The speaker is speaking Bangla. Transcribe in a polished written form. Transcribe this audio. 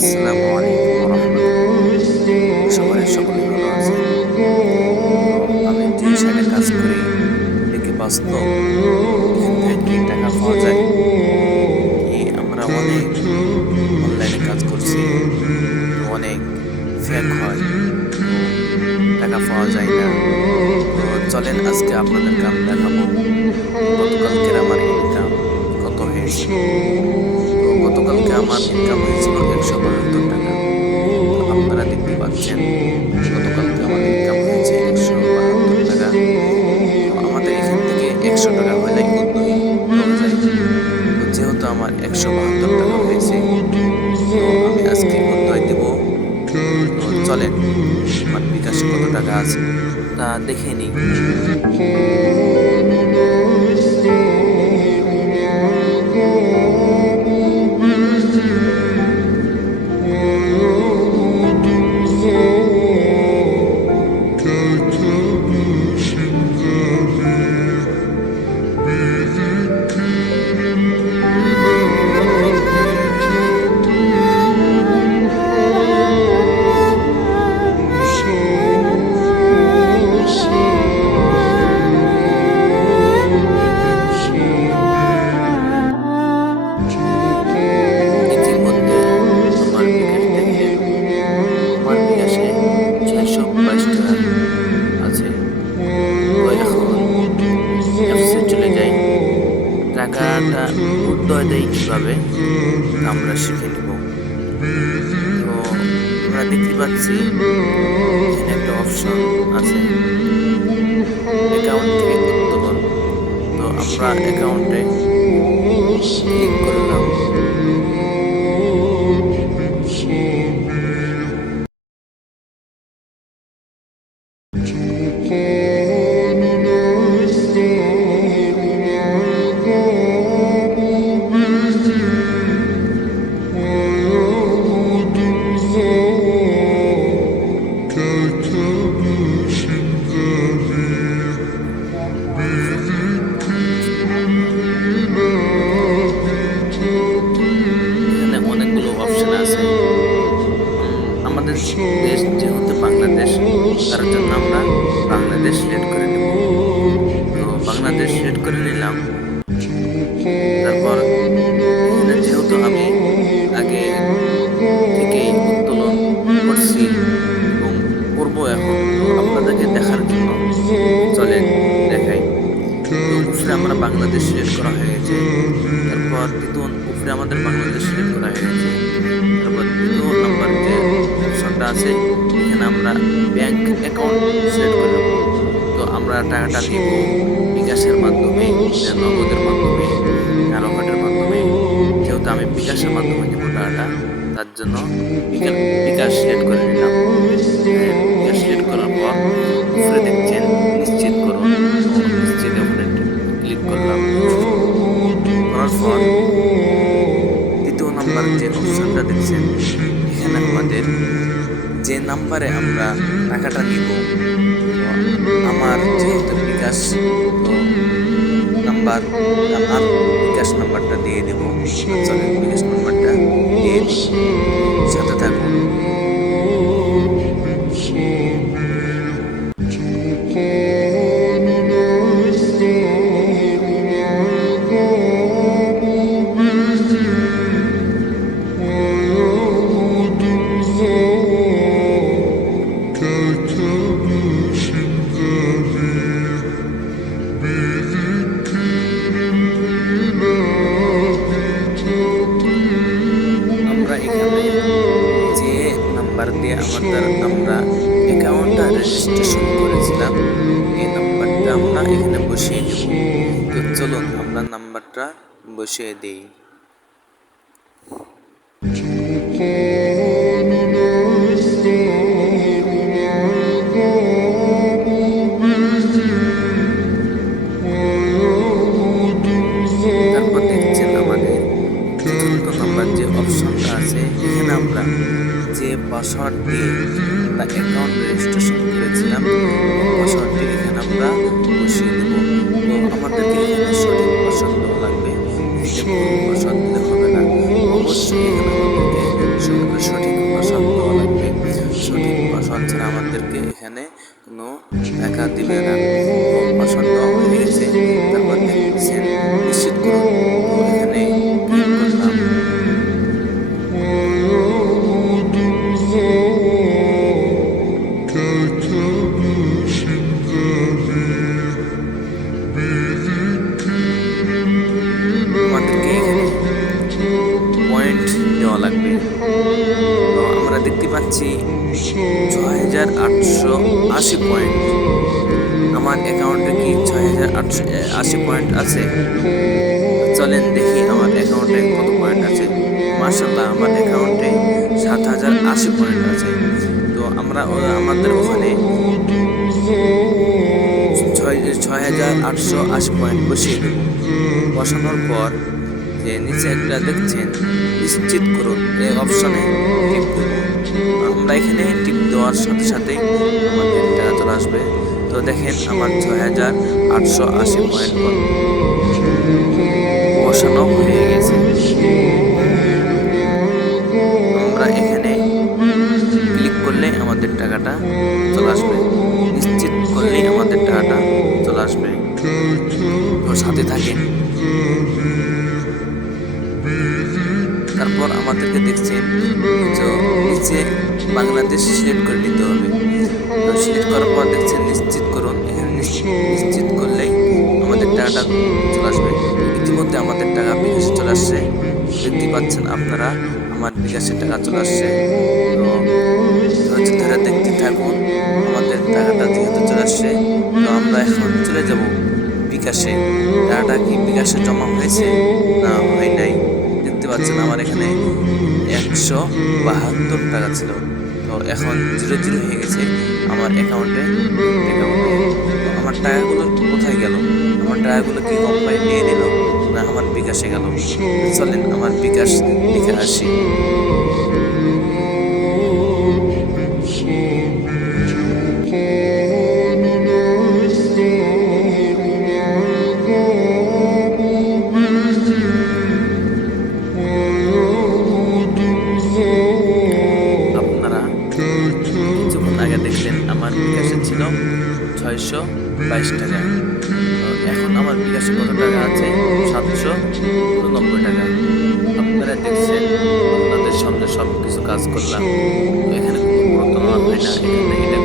আসসালামু আলাইকুম রহমতুল্লাহ। সকলে ভালো আছেন? আমি যে সাইডে কাজ করি এটা কি বাস্তব? এখান থেকে কি টাকা পাওয়া যায়? কি আমরা অনেক অনলাইনে কাজ করছি, তো অনেক ফেক হয়, তো টাকা পাওয়া যায় না। তো চলেন আজকে আপনাদের কাম দেখাবো গতকালকের আমার ইনকাম কত হয়েছিল। তো গতকালকে আমার ইনকাম হয়েছিল 172 টাকা। তো আপনারা দেখতে পাচ্ছেন গতকালকে আমার ইনকাম হয়েছে 172 টাকা। তো আমাদের এখান থেকে 100 টাকা হলে উদ্যোগী করা যায়। তো যেহেতু আমার 172 টাকা হয়েছে, তো আমি আজকে উদ্যোগ দেব। তো চলেন আমার বিকাশে কত টাকা আছে তা দেখে নিই। টাকাটা উদ্যোগ দেয় কীভাবে আমরা শিখে নিব। তো আমরা দেখতে পাচ্ছি এখানে একটা অপশন আছে অ্যাকাউন্ট থেকে উত্তোলন। তো আমরা অ্যাকাউন্টে ক্লিক করলাম। আমাদের দেশ যেহেতু বাংলাদেশ, তার জন্য আমরা বাংলাদেশ সিলেক্ট করে নেব। তো বাংলাদেশ সিলেক্ট করে নিলাম। তারপর যেহেতু আমি আগে থেকেই উত্তোলন করছি এবং করবো এখন, তো আপনাদেরকে দেখার জন্য চলেন দেখাই। তো উপরে আমরা বাংলাদেশ সিলেক্ট করা হয়ে গেছে। তারপর দ্বিতীয় উপরে আমাদের বাংলাদেশ সিলেক্ট করা হয়ে গেছে। তারপর দ্বিতীয় নাম্বার যে অপশনটা আছে এখানে আমরা ব্যাংক অ্যাকাউন্ট সিলেক্ট করে নেব। তো আমরা টাকাটা নিব বিকাশের মাধ্যমে, নগদের মাধ্যমে, কারো কার্ডের মাধ্যমে। যেহেতু আমি বিকাশের মাধ্যমে নেব টাকাটা, তার জন্য বিকাশ সিলেক্ট করে নিলাম। বিকাশ সিলেক্ট করার পর উপরে দেখছেন নিশ্চিত করুন, নিশ্চিত উপরে ক্লিক করলাম। করার পর দ্বিতীয় নাম্বার যে অপশনটা দেখছেন এখানে আমাদের যে নাম্বারে আমরা টাকাটা নিব, আমার যেহেতু বিকাশ নাম্বার, আমার বিকাশ নাম্বারটা দিয়ে দেব। চলেন বিকাশ নাম্বারটা দিয়ে দিই, সাথে থাকুন। দিয়ে আমরা অ্যাকাউন্টটা রেজিস্ট্রেশন করেছিলাম, এই নাম্বারটা আমরা এখানে বসিয়ে দেব। তো চলুন আমরা নাম্বারটা বসিয়ে দিই। তারপর দেখছেন আমাদের চতুর্থ নাম্বার যে অপশনটা আছে এখানে আমরা যে পাসওয়ার্ড দিয়ে আমরা অ্যাকাউন্ট রেজিস্ট্রেশন করেছিলাম পাসওয়ার্ডটি এখানে আমরা বসিয়ে দেব। তো আমাদেরকে এখানে সঠিক পাসওয়ার্ড দেওয়া লাগবে, পাসওয়ার্ড দিলে হবে না। অবশ্যই এখানে আমাদেরকে এখানে কোনো টাকা দিবে না। পছন্দ হয়ে গেছে, তারপর দেখছেন নিশ্চিত করুন। তো এখানে ক্লিক করলাম। আমাদেরকে এখানে পয়েন্ট দেওয়া লাগবে। তো আমরা দেখতে পাচ্ছি 6880 পয়েন্ট। আমার অ্যাকাউন্টে কি 6880 পয়েন্ট আছে? চলেন দেখি আমার অ্যাকাউন্টে কত পয়েন্ট আছে। মাশাআল্লাহ, আমার অ্যাকাউন্টে 7080 পয়েন্ট আছে। তো আমরা আমাদের ওখানে 6880 পয়েন্ট বসিয়ে দেব। বসানোর পর যে নিচে একটা দেখছেন নিশ্চিত করুন, এই অপশনে টিপ দেব। আমরা এখানে টিপ দেওয়ার সাথে সাথে আমাদের টাকা চলে আসবে। তো দেখেন আমার 6880 পয়েন্ট বসানো হয়ে গেছে। আমরা এখানে ক্লিক করলে আমাদের টাকাটা চলে আসবে, নিশ্চিত করলেই আমাদের টাকাটা চলে আসবে। তো সাথে থাকেন। তারপর আমাদেরকে দেখছেন যে নিচে বাংলাদেশ সিলেক্ট করে নিতে হবে। তো সিলেক্ট করার পর দেখছেন নিশ্চিত করুন, এখানে নিশ্চিত করলেই আমাদের টাকাটা চলে আসবে। ইতিমধ্যে আমাদের টাকা বিকাশে চলে আসছে, দেখতে পাচ্ছেন আপনারা আমার বিকাশের টাকা চলে আসছে। তো ধৈর্য ধরে দেখতে থাকুন, আমাদের টাকাটা যেহেতু চলে আসছে, তো আমরা এখন চলে যাব বিকাশে। টাকাটা কি বিকাশে জমা হয়েছে না হয় নাই? দেখতে পাচ্ছেন আমার এখানে 172 টাকা ছিল, তো এখন 0 হয়ে গেছে আমার অ্যাকাউন্টে। তো আমার টাকাগুলো কোথায় গেল? আমার টাকাগুলো কি কোম্পানি নিয়ে নিল না আমার বিকাশে গেল? চলেন আমার বিকাশ দেখে আসি। আপনারা কিছুক্ষণ আগে দেখলেন আমার বিকাশে ছিল 622 টাকা। তো এখন আমার বিকাশে কত টাকা আছে? 789 টাকা। আপনারা দেখছেন আপনাদের সামনে সব কিছু কাজ করলাম, তো এখানে কোনো প্রতারণা হয় না। এখানে এটা